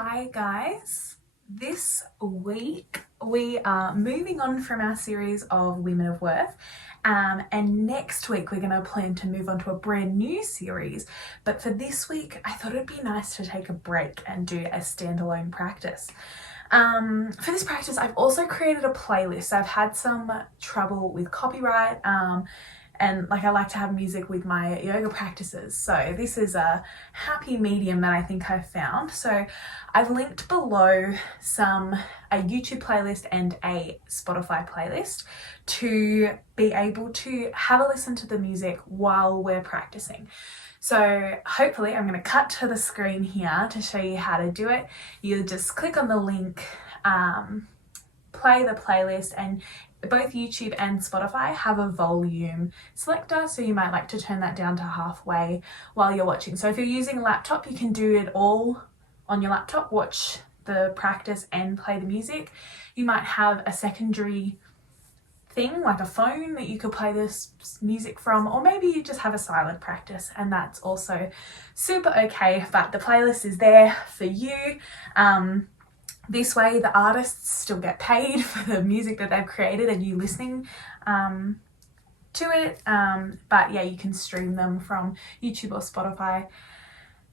Hi guys, this week we are moving on from our series of Women of Worth, and next week we're going to plan to move on to a brand new series. But for this week I thought it'd be nice to take a break and do a standalone practice. For this practice I've also created a playlist. I've had some trouble with copyright, and I like to have music with my yoga practices, so this is a happy medium that I think I've found. So I've linked below a YouTube playlist and a Spotify playlist to be able to have a listen to the music while we're practicing. So hopefully I'm going to cut to the screen here to show you how to do it. You just click on the link, play the playlist, and both YouTube and Spotify have a volume selector, so you might like to turn that down to halfway while you're watching. So if you're using a laptop, you can do it all on your laptop, watch the practice and play the music. You might have a secondary thing like a phone that you could play this music from, or maybe you just have a silent practice, and that's also super okay, but the playlist is there for you. This way the artists still get paid for the music that they've created and you listening to it, but yeah, you can stream them from YouTube or Spotify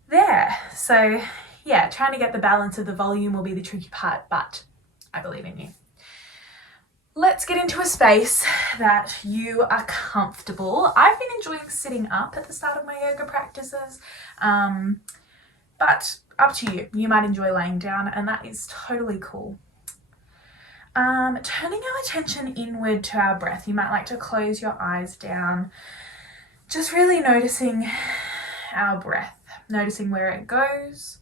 there. So yeah, trying to get the balance of the volume will be the tricky part, but I believe in you. Let's get into a space that you are comfortable. I've been enjoying sitting up at the start of my yoga practices, but up to you. You might enjoy laying down, and that is totally cool. Turning our attention inward to our breath. You might like to close your eyes down, just really noticing our breath, noticing where it goes,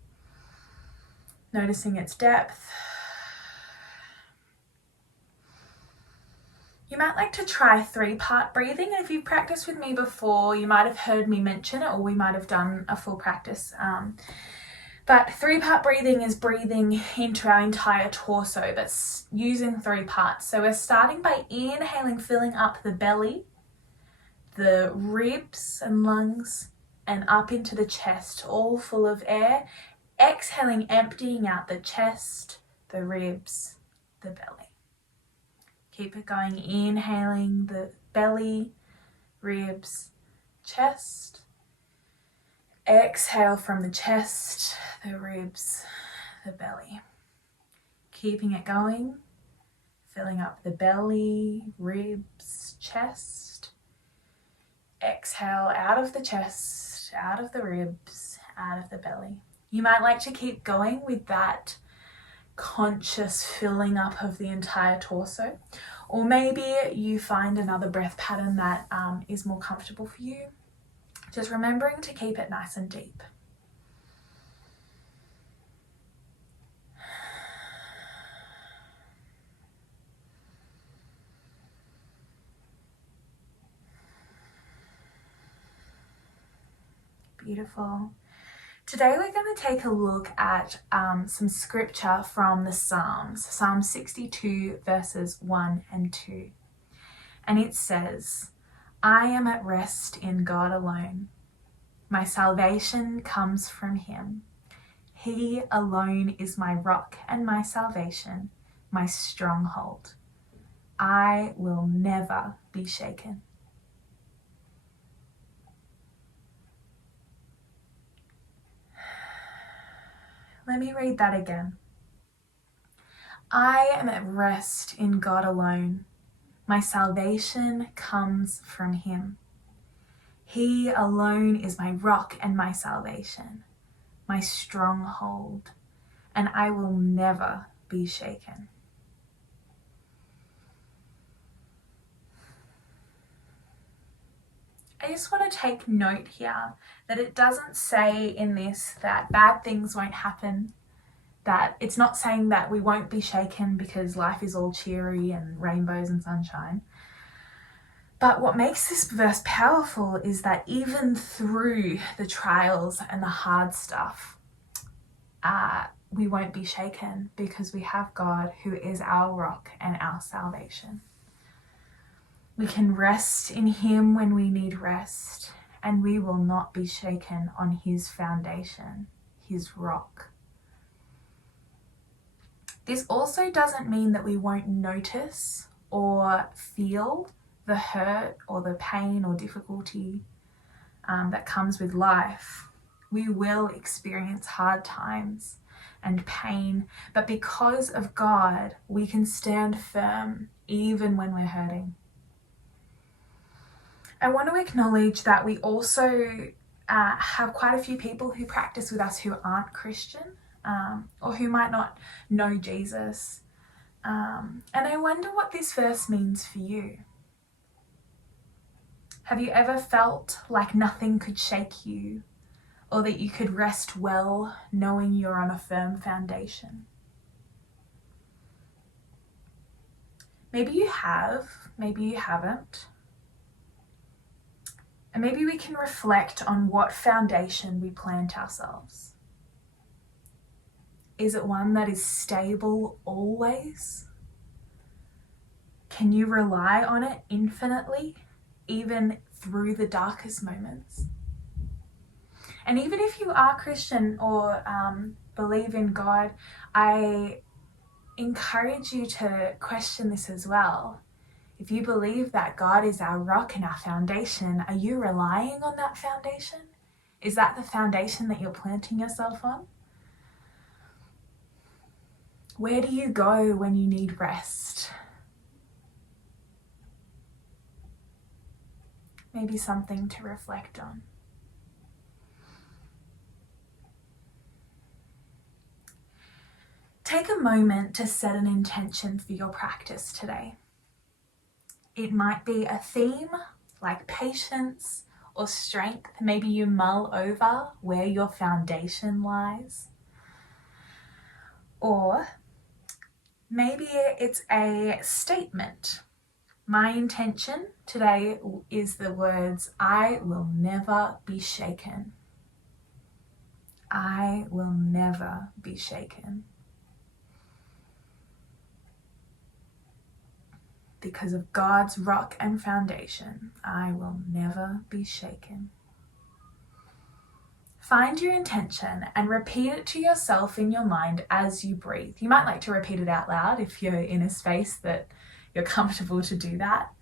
noticing its depth. You might like to try 3-part breathing. If you've practiced with me before, you might have heard me mention it, or we might have done a full practice. But 3-part breathing is breathing into our entire torso, but using 3 parts. So we're starting by inhaling, filling up the belly, the ribs and lungs, and up into the chest, all full of air. Exhaling, emptying out the chest, the ribs, the belly. Keep it going, inhaling the belly, ribs, chest. Exhale from the chest, the ribs, the belly. Keeping it going, filling up the belly, ribs, chest. Exhale out of the chest, out of the ribs, out of the belly. You might like to keep going with that conscious filling up of the entire torso, or maybe you find another breath pattern that is more comfortable for you. Just remembering to keep it nice and deep. Beautiful. Today we're going to take a look at some scripture from the Psalms, Psalm 62 verses 1 and 2. And it says, "I am at rest in God alone. My salvation comes from him. He alone is my rock and my salvation, my stronghold. I will never be shaken." Let me read that again. I am at rest in God alone. My salvation comes from him. He alone is my rock and my salvation, my stronghold, and I will never be shaken. I just want to take note here that it doesn't say in this that bad things won't happen, that it's not saying that we won't be shaken because life is all cheery and rainbows and sunshine. But what makes this verse powerful is that even through the trials and the hard stuff, we won't be shaken because we have God who is our rock and our salvation. We can rest in him when we need rest, and we will not be shaken on his foundation, his rock. This also doesn't mean that we won't notice or feel the hurt or the pain or difficulty that comes with life. We will experience hard times and pain, but because of God, we can stand firm even when we're hurting. I want to acknowledge that we also have quite a few people who practice with us who aren't Christian or who might not know Jesus. And I wonder what this verse means for you. Have you ever felt like nothing could shake you, or that you could rest well knowing you're on a firm foundation? Maybe you have, maybe you haven't. And maybe we can reflect on what foundation we plant ourselves. Is it one that is stable always? Can you rely on it infinitely, even through the darkest moments? And even if you are Christian or believe in God, I encourage you to question this as well. If you believe that God is our rock and our foundation, are you relying on that foundation? Is that the foundation that you're planting yourself on? Where do you go when you need rest? Maybe something to reflect on. Take a moment to set an intention for your practice today. It might be a theme like patience or strength. Maybe you mull over where your foundation lies. Or maybe it's a statement. My intention today is the words, I will never be shaken. I will never be shaken. Because of God's rock and foundation, I will never be shaken. Find your intention and repeat it to yourself in your mind as you breathe. You might like to repeat it out loud if you're in a space that you're comfortable to do that.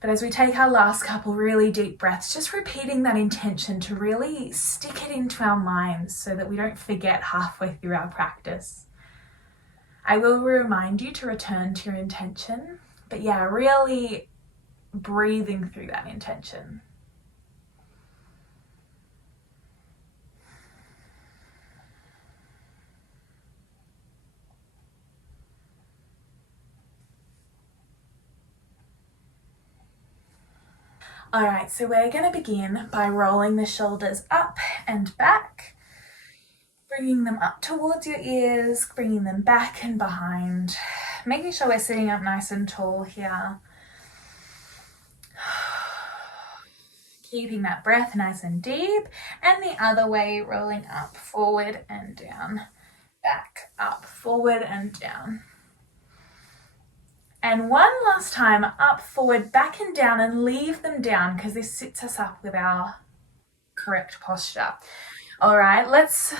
But as we take our last couple really deep breaths, just repeating that intention to really stick it into our minds so that we don't forget halfway through our practice. I will remind you to return to your intention, but yeah, really breathing through that intention. All right, so we're going to begin by rolling the shoulders up and back, bringing them up towards your ears, bringing them back and behind, making sure we're sitting up nice and tall here. Keeping that breath nice and deep, and the other way, rolling up, forward and down, back, up, forward and down. And one last time, up, forward, back and down, and leave them down because this sits us up with our correct posture. All right, let's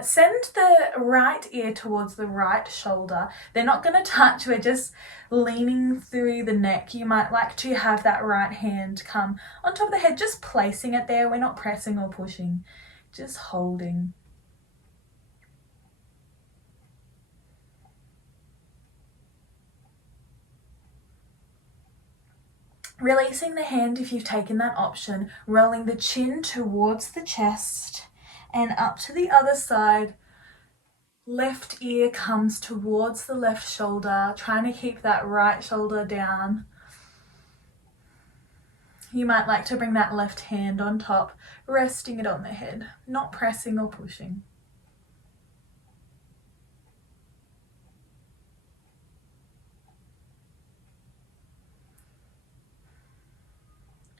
send the right ear towards the right shoulder. They're not going to touch, we're just leaning through the neck. You might like to have that right hand come on top of the head, just placing it there. We're not pressing or pushing, just holding. Releasing the hand if you've taken that option, rolling the chin towards the chest and up to the other side. Left ear comes towards the left shoulder, trying to keep that right shoulder down. You might like to bring that left hand on top, resting it on the head, not pressing or pushing.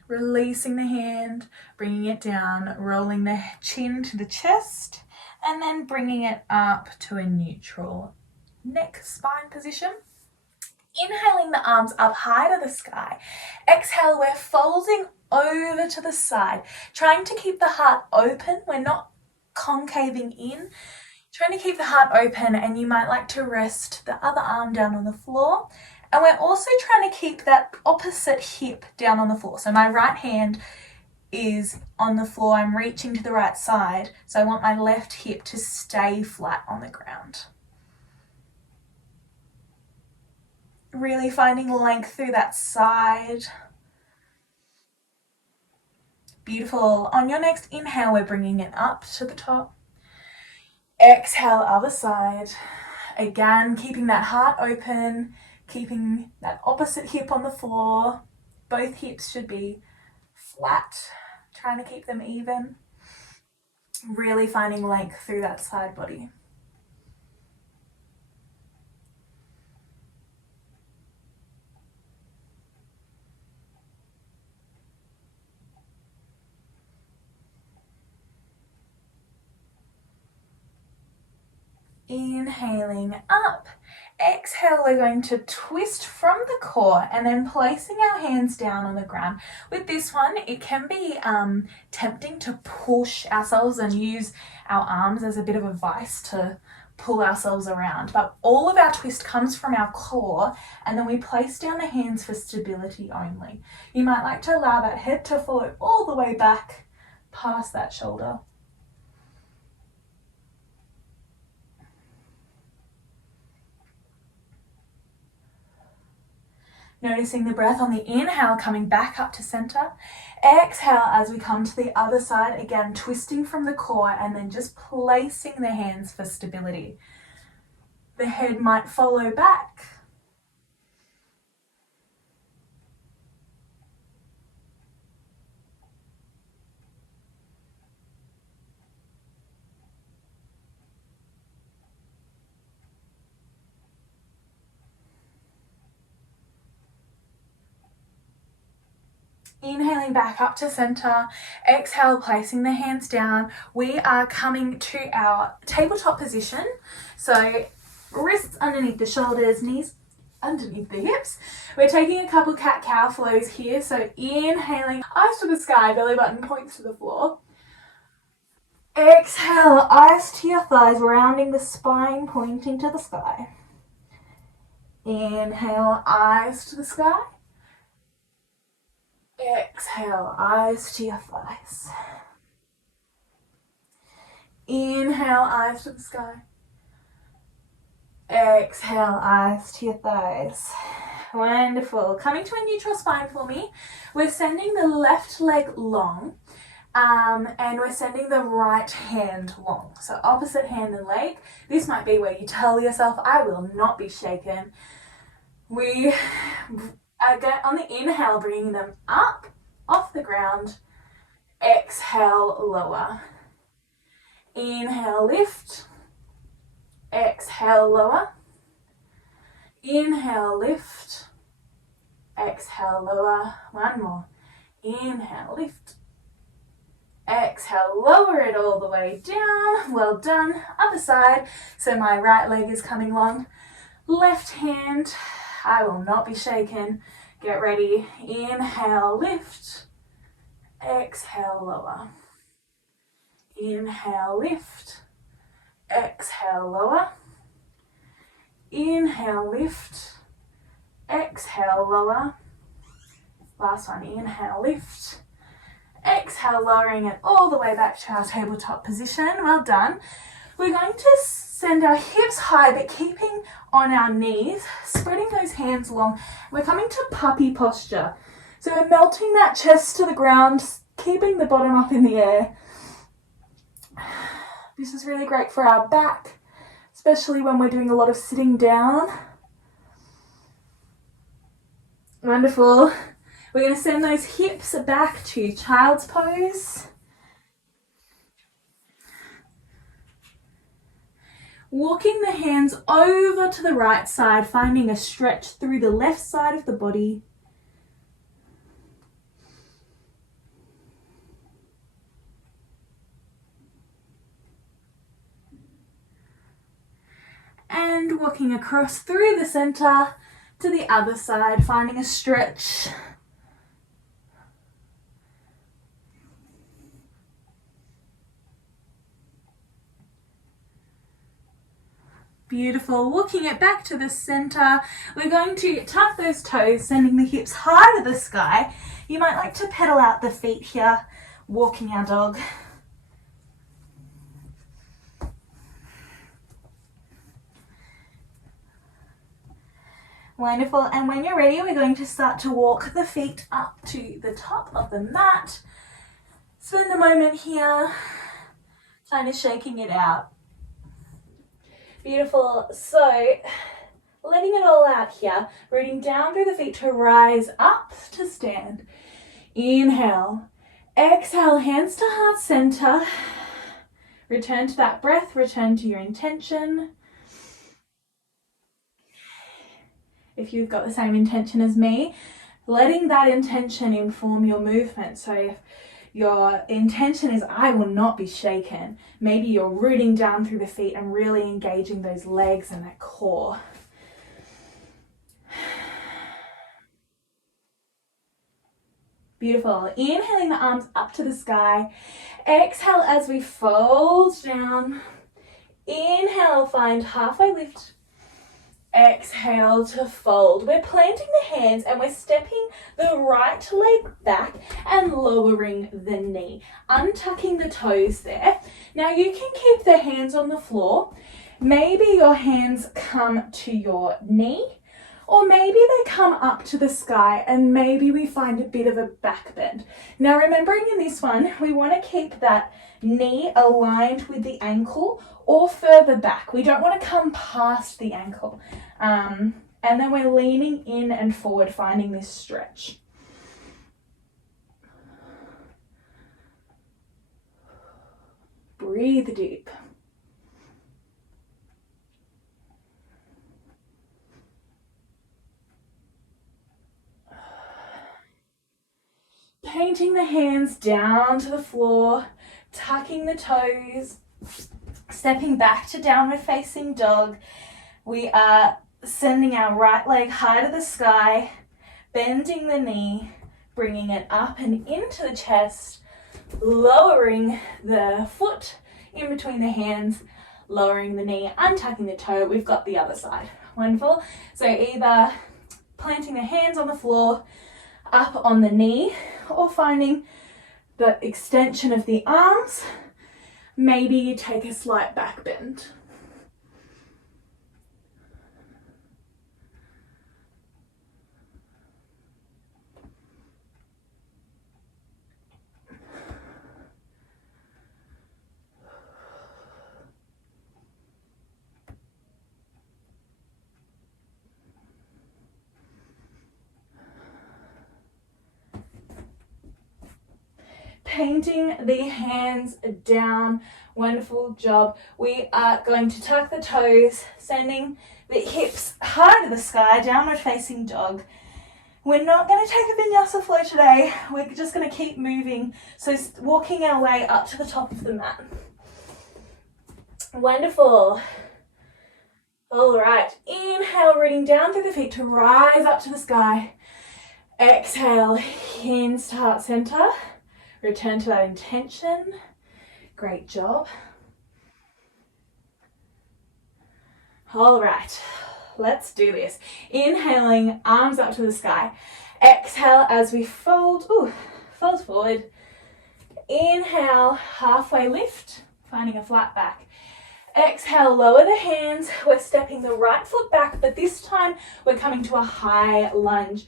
Releasing the hand, bringing it down, rolling the chin to the chest, and then bringing it up to a neutral neck spine position. Inhaling the arms up high to the sky. Exhale, we're folding over to the side, trying to keep the heart open. We're not concaving in. Trying to keep the heart open, and you might like to rest the other arm down on the floor. And we're also trying to keep that opposite hip down on the floor. So my right hand is on the floor, I'm reaching to the right side, so I want my left hip to stay flat on the ground. Really finding length through that side. Beautiful. On your next inhale, we're bringing it up to the top. Exhale, other side. Again, keeping that heart open, keeping that opposite hip on the floor. Both hips should be flat, trying to keep them even. Really finding length through that side body. Inhaling up. Exhale, we're going to twist from the core and then placing our hands down on the ground. With this one, it can be tempting to push ourselves and use our arms as a bit of a vice to pull ourselves around. But all of our twist comes from our core, and then we place down the hands for stability only. You might like to allow that head to follow all the way back past that shoulder. Noticing the breath on the inhale, coming back up to center. Exhale as we come to the other side, again twisting from the core and then just placing the hands for stability. The head might follow back. Inhaling back up to center. Exhale, placing the hands down. We are coming to our tabletop position. So wrists underneath the shoulders, knees underneath the hips. We're taking a couple cat-cow flows here. So inhaling, eyes to the sky, belly button points to the floor. Exhale, eyes to your thighs, rounding the spine, pointing to the sky. Inhale, eyes to the sky. Exhale, eyes to your thighs. Inhale, eyes to the sky. Exhale, eyes to your thighs. Wonderful. Coming to a neutral spine for me. We're sending the left leg long, and we're sending the right hand long. So opposite hand and leg. This might be where you tell yourself, I will not be shaken. We get on the inhale, bringing them up off the ground. Exhale, lower. Inhale, lift. Exhale, lower. Inhale, lift. Exhale, lower. One more. Inhale, lift. Exhale, lower it all the way down. Well done. Other side. So my right leg is coming long. Left hand, I will not be shaken. Get ready. Inhale, lift. Exhale, lower. Inhale, lift. Exhale, lower. Inhale, lift. Exhale, lower. Last one. Inhale, lift. Exhale, lowering it all the way back to our tabletop position. Well done. We're going to send our hips high, but keeping on our knees, spreading those hands long. We're coming to puppy posture. So we're melting that chest to the ground, keeping the bottom up in the air. This is really great for our back, especially when we're doing a lot of sitting down. Wonderful. We're going to send those hips back to child's pose. Walking the hands over to the right side, finding a stretch through the left side of the body. And walking across through the center to the other side, finding a stretch. Beautiful. Walking it back to the center. We're going to tuck those toes, sending the hips high to the sky. You might like to pedal out the feet here, walking our dog. Wonderful. And when you're ready, we're going to start to walk the feet up to the top of the mat. Spend a moment here, kind of shaking it out. Beautiful. So, letting it all out here, rooting down through the feet to rise up to stand. Inhale. Exhale, hands to heart center. Return to that breath, return to your intention. If you've got the same intention as me, letting that intention inform your movement. So if your intention is, I will not be shaken, maybe you're rooting down through the feet and really engaging those legs and that core. Beautiful. Inhaling the arms up to the sky. Exhale as we fold down. Inhale, find halfway lift. Exhale to fold. We're planting the hands and we're stepping the right leg back and lowering the knee, untucking the toes there. Now you can keep the hands on the floor. Maybe your hands come to your knee, or maybe they come up to the sky and maybe we find a bit of a back bend. Now remembering in this one, we want to keep that knee aligned with the ankle or further back. We don't want to come past the ankle. And then we're leaning in and forward, finding this stretch. Breathe deep. Painting the hands down to the floor, tucking the toes, stepping back to downward facing dog. We are sending our right leg high to the sky, bending the knee, bringing it up and into the chest, lowering the foot in between the hands, lowering the knee, untucking the toe. We've got the other side. Wonderful. So either planting the hands on the floor, up on the knee, or finding the extension of the arms. Maybe you take a slight back bend. Painting the hands down. Wonderful job. We are going to tuck the toes, sending the hips high to the sky, downward facing dog. We're not going to take a vinyasa flow today. We're just going to keep moving. So walking our way up to the top of the mat. Wonderful. All right. Inhale, rooting down through the feet to rise up to the sky. Exhale, hands to heart center. Return to that intention. Great job. All right, let's do this. Inhaling, arms up to the sky. Exhale as we fold, fold forward. Inhale, halfway lift, finding a flat back. Exhale, lower the hands. We're stepping the right foot back, but this time we're coming to a high lunge.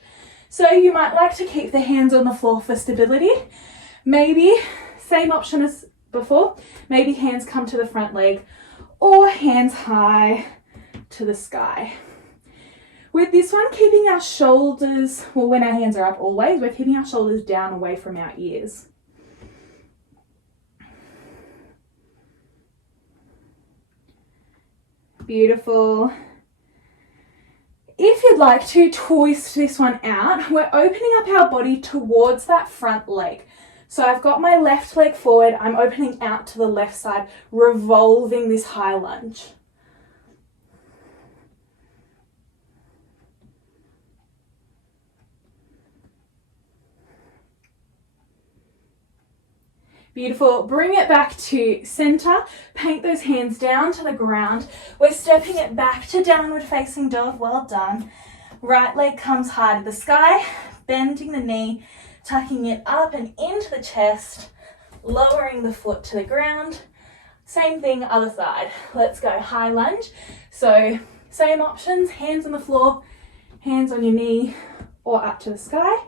So you might like to keep the hands on the floor for stability. Maybe, same option as before, maybe hands come to the front leg or hands high to the sky. With this one, keeping our shoulders, well, when our hands are up always, we're keeping our shoulders down away from our ears. Beautiful. If you'd like to twist this one out, we're opening up our body towards that front leg. So I've got my left leg forward, I'm opening out to the left side, revolving this high lunge. Beautiful. Bring it back to center. Paint those hands down to the ground. We're stepping it back to downward facing dog. Well done. Right leg comes high to the sky, bending the knee, tucking it up and into the chest, lowering the foot to the ground. Same thing, other side. Let's go. High lunge. So same options, hands on the floor, hands on your knee or up to the sky.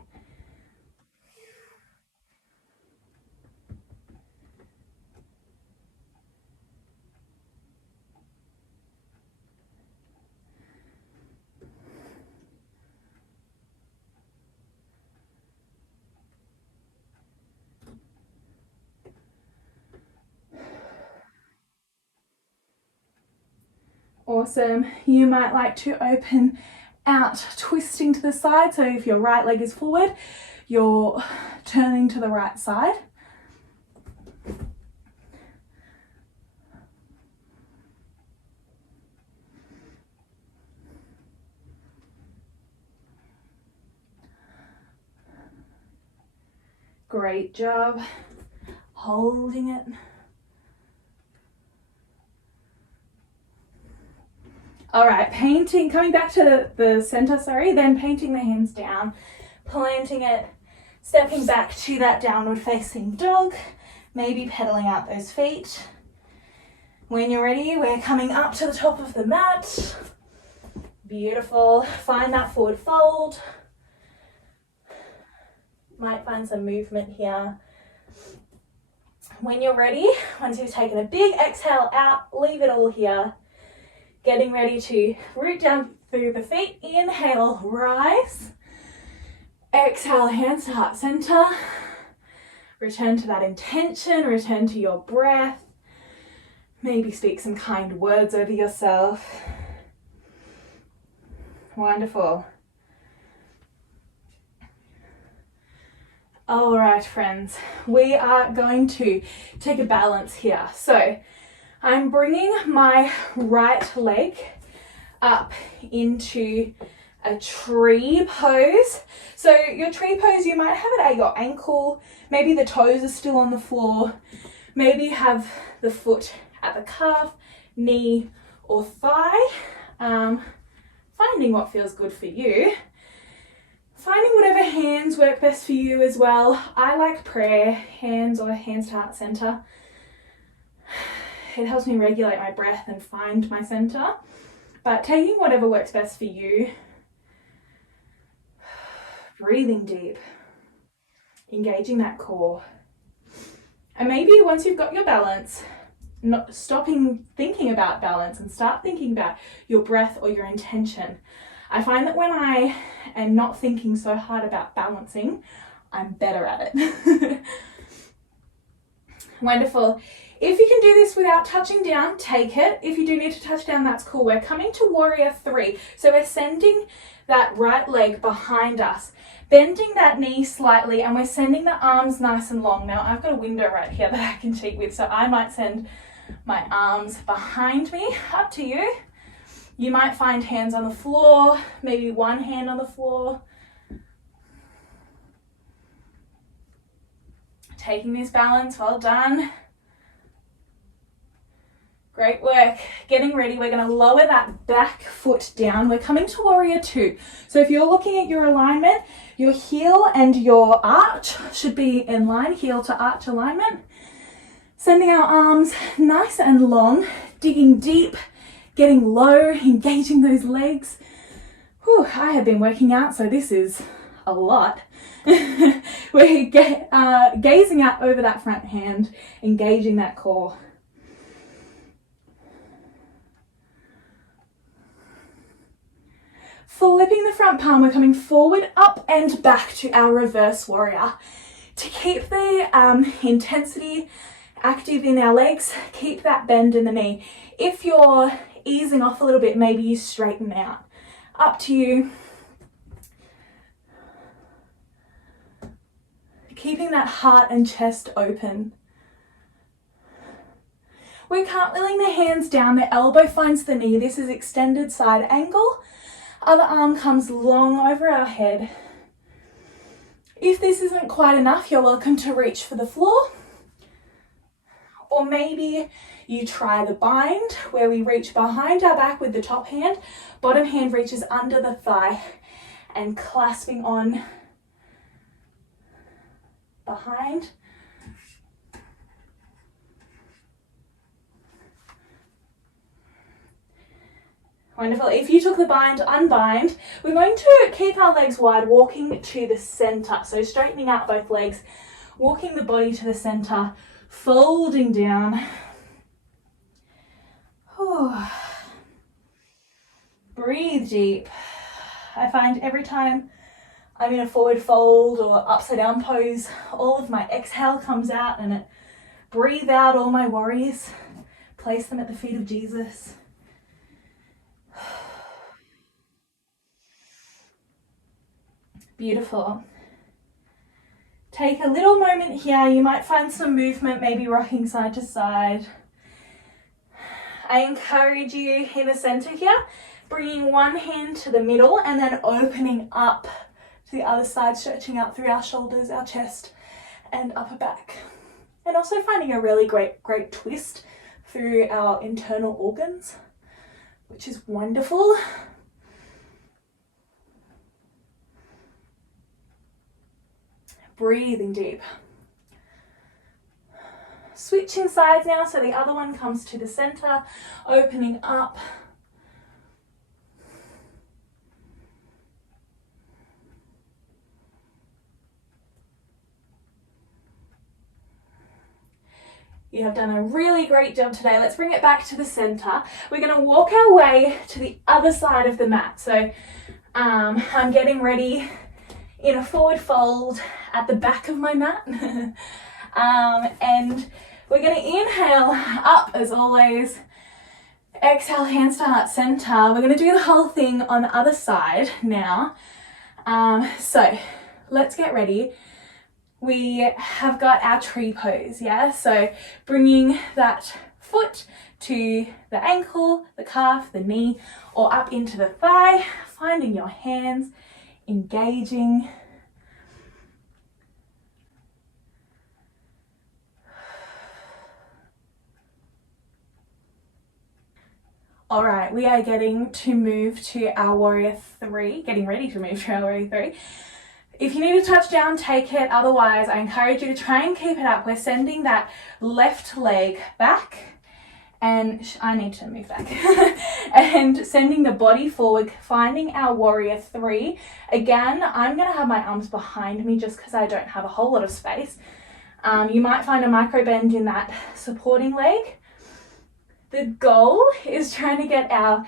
Awesome. You might like to open out, twisting to the side. So if your right leg is forward, you're turning to the right side. Great job. Holding it. All right, painting, coming back to the center, then painting the hands down, planting it, stepping back to that downward facing dog, maybe pedaling out those feet. When you're ready, we're coming up to the top of the mat. Beautiful. Find that forward fold. Might find some movement here. When you're ready, once you've taken a big exhale out, leave it all here. Getting ready to root down through the feet. Inhale, rise. Exhale, hands to heart center. Return to that intention, return to your breath. Maybe speak some kind words over yourself. Wonderful. All right, friends, we are going to take a balance here. So I'm bringing my right leg up into a tree pose. So your tree pose, you might have it at your ankle. Maybe the toes are still on the floor. Maybe you have the foot at the calf, knee, or thigh. Finding what feels good for you. Finding whatever hands work best for you as well. I like prayer hands or hands to heart center. It helps me regulate my breath and find my center. But taking whatever works best for you. Breathing deep. Engaging that core. And maybe once you've got your balance, not stopping thinking about balance and start thinking about your breath or your intention. I find that when I am not thinking so hard about balancing, I'm better at it. Wonderful. If you can do this without touching down, take it. If you do need to touch down, that's cool. We're coming to warrior 3. So we're sending that right leg behind us, bending that knee slightly, and we're sending the arms nice and long. Now I've got a window right here that I can cheat with, so I might send my arms behind me, up to you. You might find hands on the floor, maybe one hand on the floor. Taking this balance, well done. Great work. Getting ready, we're going to lower that back foot down. We're coming to warrior 2. So if you're looking at your alignment, your heel and your arch should be in line, heel to arch alignment. Sending our arms nice and long, digging deep, getting low, engaging those legs. Whew, I have been working out, so this is a lot. We're gazing out over that front hand, engaging that core. Flipping the front palm, we're coming forward, up and back to our reverse warrior. To keep the intensity active in our legs, keep that bend in the knee. If you're easing off a little bit, maybe you straighten out. Up to you. Keeping that heart and chest open. We're cartwheeling the hands down, the elbow finds the knee. This is extended side angle. Other arm comes long over our head. If this isn't quite enough, you're welcome to reach for the floor. Or maybe you try the bind where we reach behind our back with the top hand, bottom hand reaches under the thigh and clasping on behind. Wonderful. If you took the bind, unbind. We're going to keep our legs wide, walking to the center. So straightening out both legs, walking the body to the center, folding down. Breathe deep. I find every time I'm in a forward fold or upside down pose, all of my exhale comes out and it breathe out all my worries. Place them at the feet of Jesus. Beautiful. Take a little moment here. You might find some movement, maybe rocking side to side. I encourage you in the center here, bringing one hand to the middle and then opening up to the other side, stretching out through our shoulders, our chest and upper back. And also finding a really great twist through our internal organs, which is wonderful. Breathing deep. Switching sides now, so the other one comes to the center, opening up. You have done a really great job today. Let's bring it back to the center. We're going to walk our way to the other side of the mat. So I'm getting ready in a forward fold at the back of my mat. And we're going to inhale up as always. Exhale, hands to heart center. We're going to do the whole thing on the other side now. So let's get ready. We have got our tree pose, yeah? So bringing that foot to the ankle, the calf, the knee, or up into the thigh, finding your hands, engaging. All right, we are getting to move to our warrior three, getting ready to move to our warrior three. If you need a touchdown, take it. Otherwise, I encourage you to try and keep it up. We're sending that left leg back, and I need to move back, and sending the body forward, finding our warrior three. Again, I'm gonna have my arms behind me just because I don't have a whole lot of space. You might find a micro bend in that supporting leg. The goal is trying to get our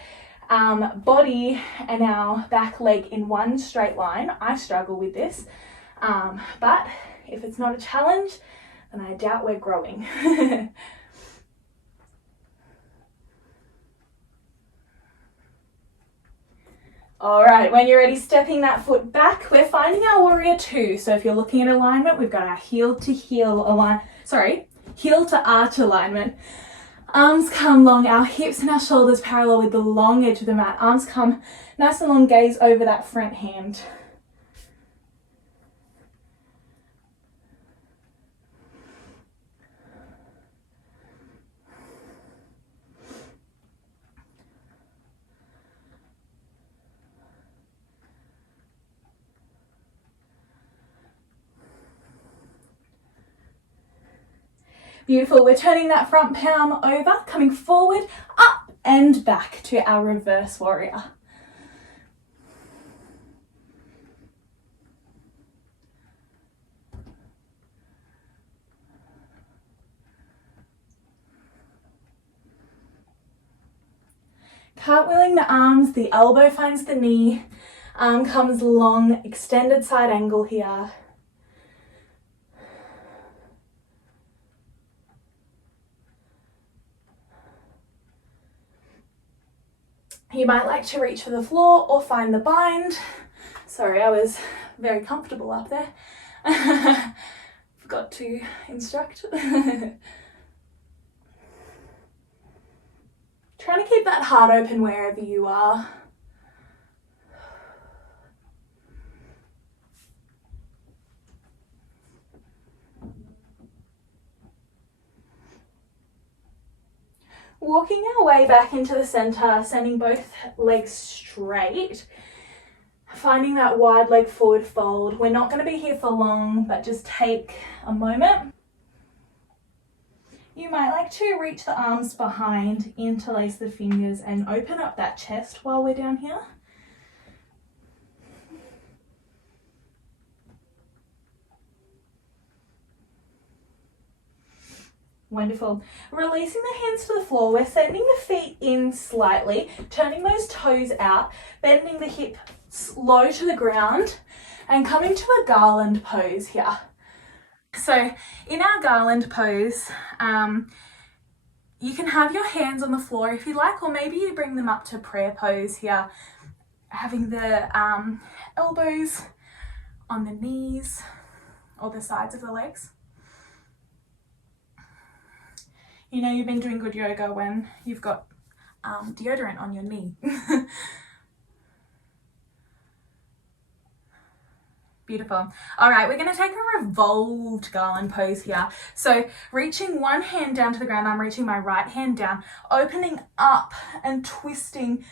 body and our back leg in one straight line. I struggle with this, but if it's not a challenge, then I doubt we're growing. All right, when you're ready, stepping that foot back, we're finding our warrior two. So if you're looking at alignment, we've got our heel to arch alignment. Arms come long, our hips and our shoulders parallel with the long edge of the mat. Arms come nice and long, gaze over that front hand. Beautiful. We're turning that front palm over, coming forward, up and back to our reverse warrior. Cartwheeling the arms, the elbow finds the knee, arm comes long, extended side angle here. You might like to reach for the floor or find the bind. Sorry, I was very comfortable up there. Forgot to instruct. Trying to keep that heart open wherever you are. Walking our way back into the center, sending both legs straight, finding that wide leg forward fold. We're not going to be here for long, but just take a moment. You might like to reach the arms behind, interlace the fingers and open up that chest while we're down here. Wonderful. Releasing the hands to the floor, we're sending the feet in slightly, turning those toes out, bending the hips low to the ground and coming to a garland pose here. So in our garland pose, you can have your hands on the floor if you like, or maybe you bring them up to prayer pose here, having the elbows on the knees or the sides of the legs. You know you've been doing good yoga when you've got deodorant on your knee. Beautiful. All right, we're going to take a revolved garland pose here. So reaching one hand down to the ground, I'm reaching my right hand down, opening up and twisting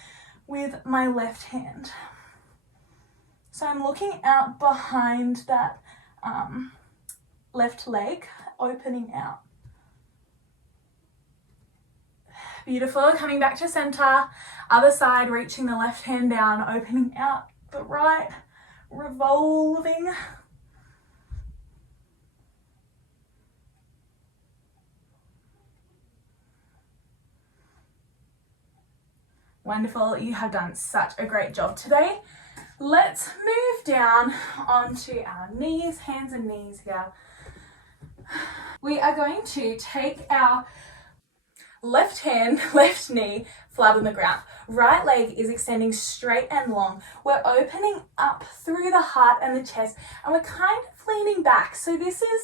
with my left hand. So I'm looking out behind that left leg, opening out. Beautiful. Coming back to center. Other side, reaching the left hand down, opening out the right, revolving. Wonderful. You have done such a great job today. Let's move down onto our knees, hands and knees here. We are going to take our left hand, left knee flat on the ground. Right leg is extending straight and long. We're opening up through the heart and the chest and we're kind of leaning back. So this is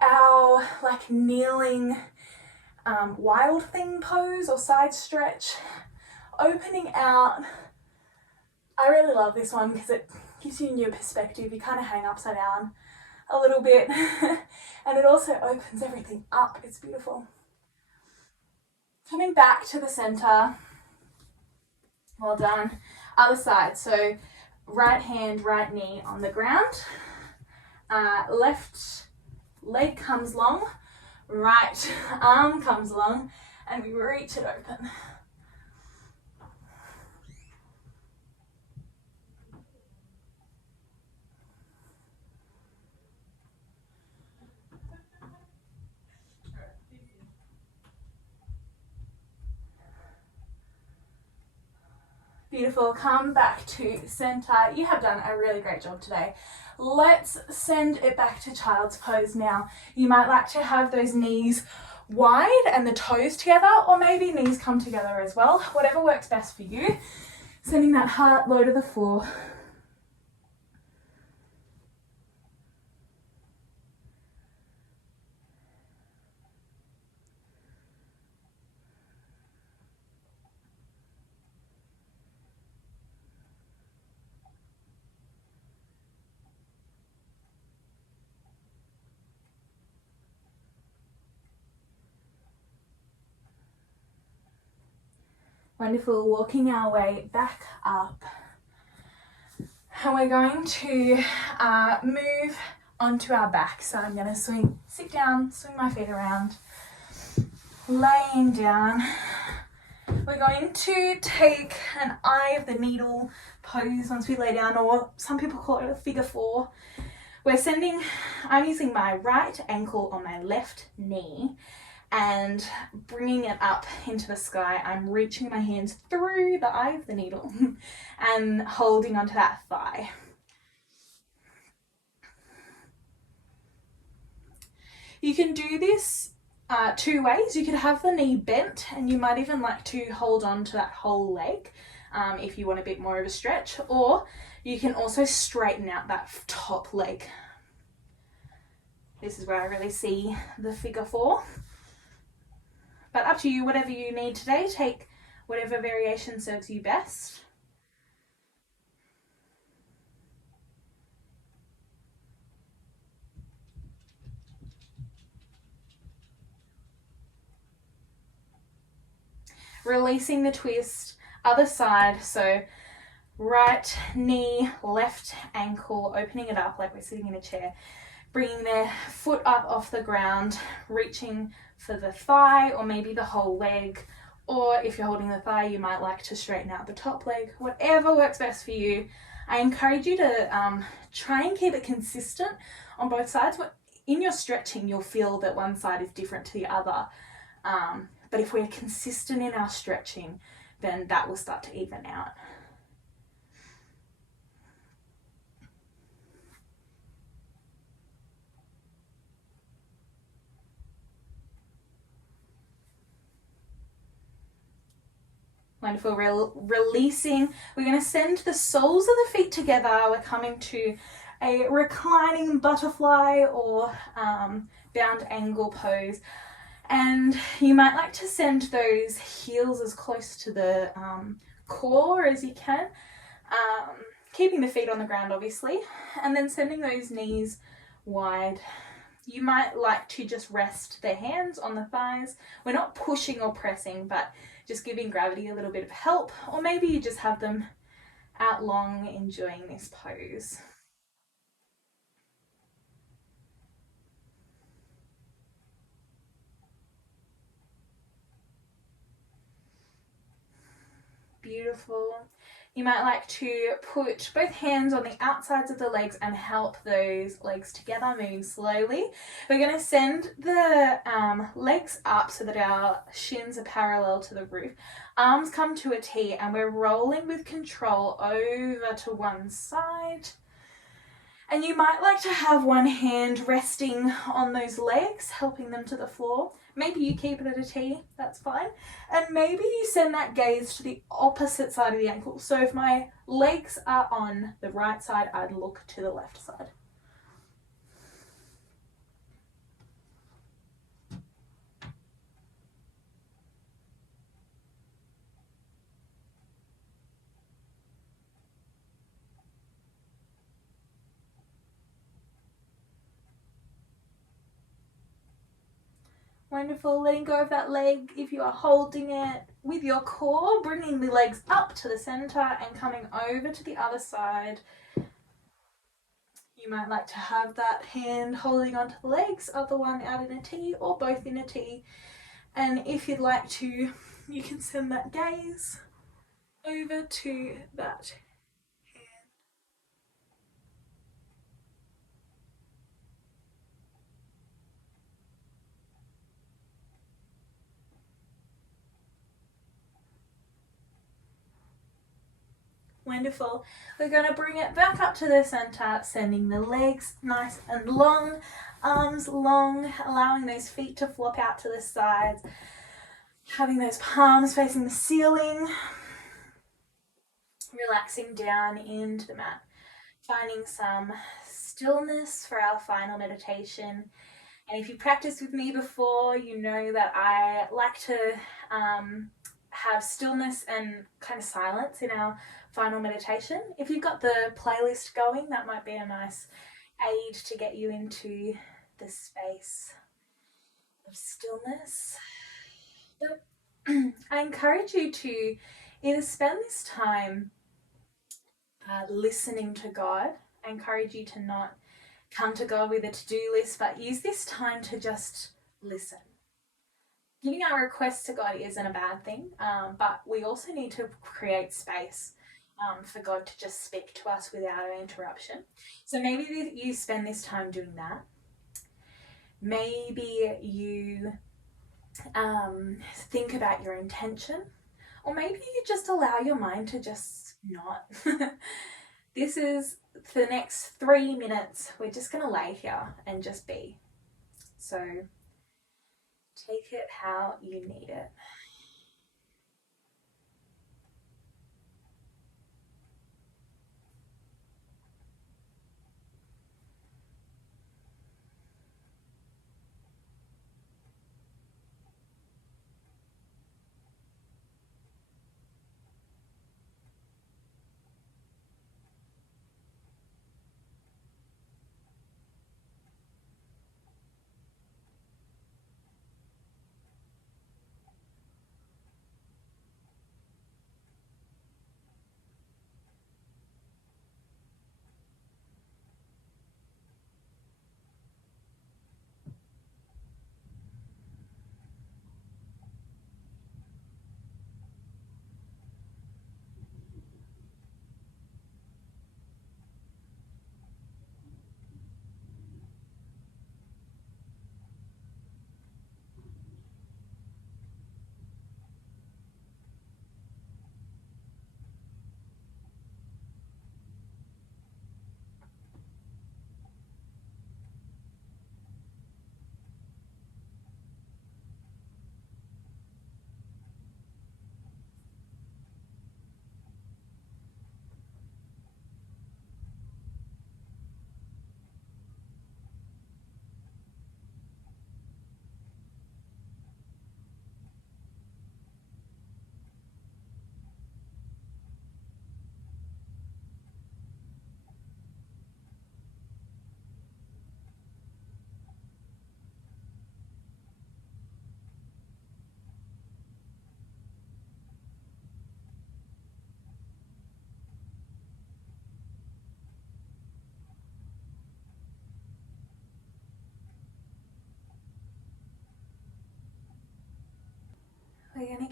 our like kneeling wild thing pose or side stretch. Opening out. I really love this one because it gives you a new perspective. You kind of hang upside down a little bit and it also opens everything up. It's beautiful. Coming back to the center. Well done. Other side. So right hand, right knee on the ground. Left leg comes long. Right arm comes long. And we reach it open. Beautiful. Come back to center. You have done a really great job today. Let's send it back to child's pose now. You might like to have those knees wide and the toes together, or maybe knees come together as well. Whatever works best for you. Sending that heart low to the floor. Wonderful. Walking our way back up. And we're going to move onto our back. So I'm going to sit down, swing my feet around, laying down. We're going to take an eye of the needle pose once we lay down, or some people call it a figure four. I'm using my right ankle on my left knee and bringing it up into the sky. I'm reaching my hands through the eye of the needle and holding onto that thigh. You can do this two ways. You could have the knee bent and you might even like to hold on to that whole leg if you want a bit more of a stretch, or you can also straighten out that top leg. This is where I really see the figure four. But up to you, whatever you need today, take whatever variation serves you best. releasing the twist, other side. So right knee, left ankle, opening it up like we're sitting in a chair, bringing their foot up off the ground, reaching for the thigh or maybe the whole leg. Or if you're holding the thigh, you might like to straighten out the top leg, whatever works best for you. I encourage you to try and keep it consistent on both sides. In your stretching, you'll feel that one side is different to the other. But if we're consistent in our stretching, then that will start to even out. Wonderful. Releasing. We're going to send the soles of the feet together. We're coming to a reclining butterfly or bound angle pose. And you might like to send those heels as close to the core as you can, keeping the feet on the ground obviously, and then sending those knees wide. You might like to just rest the hands on the thighs. We're not pushing or pressing, but just giving gravity a little bit of help, or maybe you just have them out long enjoying this pose. Beautiful. You might like to put both hands on the outsides of the legs and help those legs together, moving slowly. We're going to send the legs up so that our shins are parallel to the roof. Arms come to a T and we're rolling with control over to one side. And you might like to have one hand resting on those legs, helping them to the floor. Maybe you keep it at a T, that's fine. And maybe you send that gaze to the opposite side of the ankle. So if my legs are on the right side, I'd look to the left side. Wonderful. Letting go of that leg if you are holding it with your core, bringing the legs up to the center and coming over to the other side. You might like to have that hand holding onto the legs, other one out in a T or both in a T. And if you'd like to, you can send that gaze over to that hand. Wonderful. We're going to bring it back up to the center, sending the legs nice and long, arms long, allowing those feet to flop out to the sides, having those palms facing the ceiling, relaxing down into the mat, finding some stillness for our final meditation. And if you practiced with me before, you know that I like to have stillness and kind of silence in our final meditation. If you've got the playlist going, that might be a nice aid to get you into the space of stillness. But I encourage you to either spend this time listening to God. I encourage you to not come to God with a to-do list, but use this time to just listen. Giving our requests to God isn't a bad thing, but we also need to create space for God to just speak to us without an interruption. So maybe you spend this time doing that. Maybe you think about your intention, or maybe you just allow your mind to just not. This is for the next 3 minutes. We're just going to lay here and just be. So take it how you need it.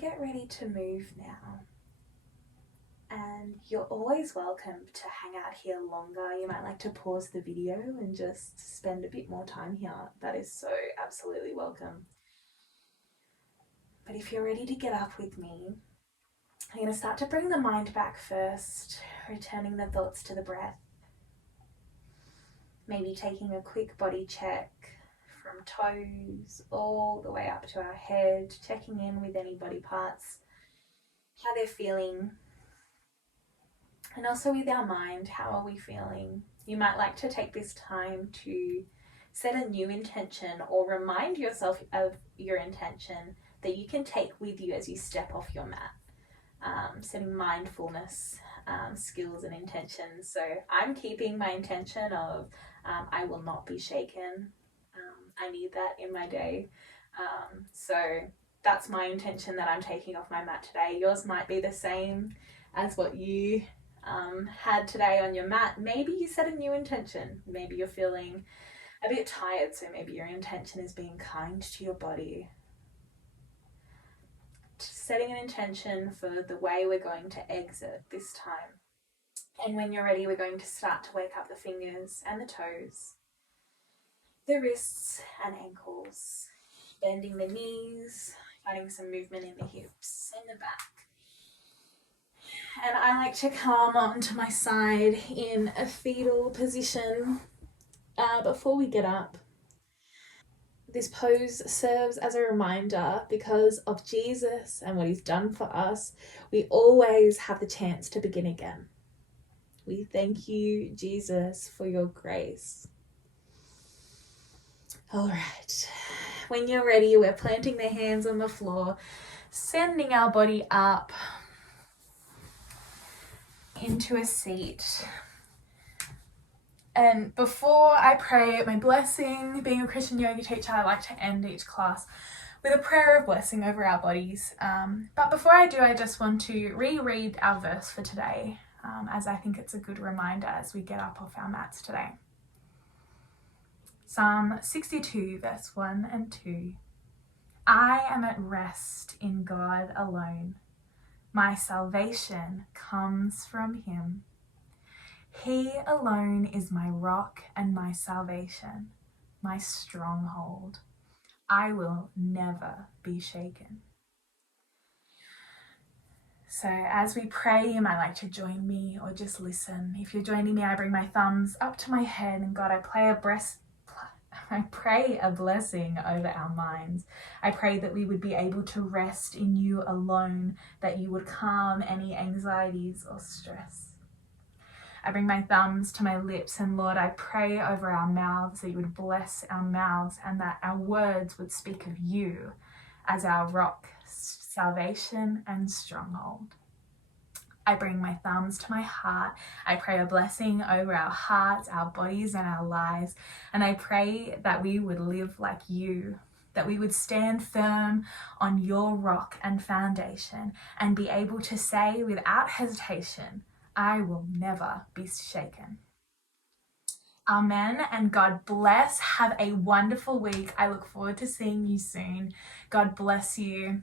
get ready to move now. And you're always welcome to hang out here longer. You might like to pause the video and just spend a bit more time here. That is so absolutely welcome. But if you're ready to get up with me, I'm going to start to bring the mind back first, returning the thoughts to the breath. Maybe taking a quick body check from toes all the way up to our head, checking in with any body parts, how they're feeling. And also with our mind, how are we feeling? You might like to take this time to set a new intention or remind yourself of your intention that you can take with you as you step off your mat. Setting mindfulness skills and intentions. So I'm keeping my intention of I will not be shaken. I need that in my day. So that's my intention that I'm taking off my mat today. Yours might be the same as what you had today on your mat. Maybe you set a new intention. Maybe you're feeling a bit tired, so maybe your intention is being kind to your body. Setting an intention for the way we're going to exit this time. And when you're ready, we're going to start to wake up the fingers and the toes, the wrists and ankles, bending the knees, finding some movement in the hips and the back. And I like to come onto my side in a fetal position before we get up. This pose serves as a reminder, because of Jesus and what he's done for us, we always have the chance to begin again. We thank you, Jesus, for your grace. All right. When you're ready, we're planting the hands on the floor, sending our body up into a seat. And before I pray my blessing, being a Christian yoga teacher, I like to end each class with a prayer of blessing over our bodies. But before I do, I just want to reread our verse for today, as I think it's a good reminder as we get up off our mats today. Psalm 62, verse 1 and 2. I am at rest in God alone. My salvation comes from him. He alone is my rock and my salvation, my stronghold. I will never be shaken. So as we pray, you might like to join me or just listen. If you're joining me, I bring my thumbs up to my head, and God, I pray a blessing over our minds. I pray that we would be able to rest in you alone, that you would calm any anxieties or stress. I bring my thumbs to my lips, and Lord, I pray over our mouths that you would bless our mouths and that our words would speak of you as our rock, salvation, and stronghold. I bring my thumbs to my heart. I pray a blessing over our hearts, our bodies, and our lives. And I pray that we would live like you, that we would stand firm on your rock and foundation and be able to say without hesitation, I will never be shaken. Amen, and God bless. Have a wonderful week. I look forward to seeing you soon. God bless you.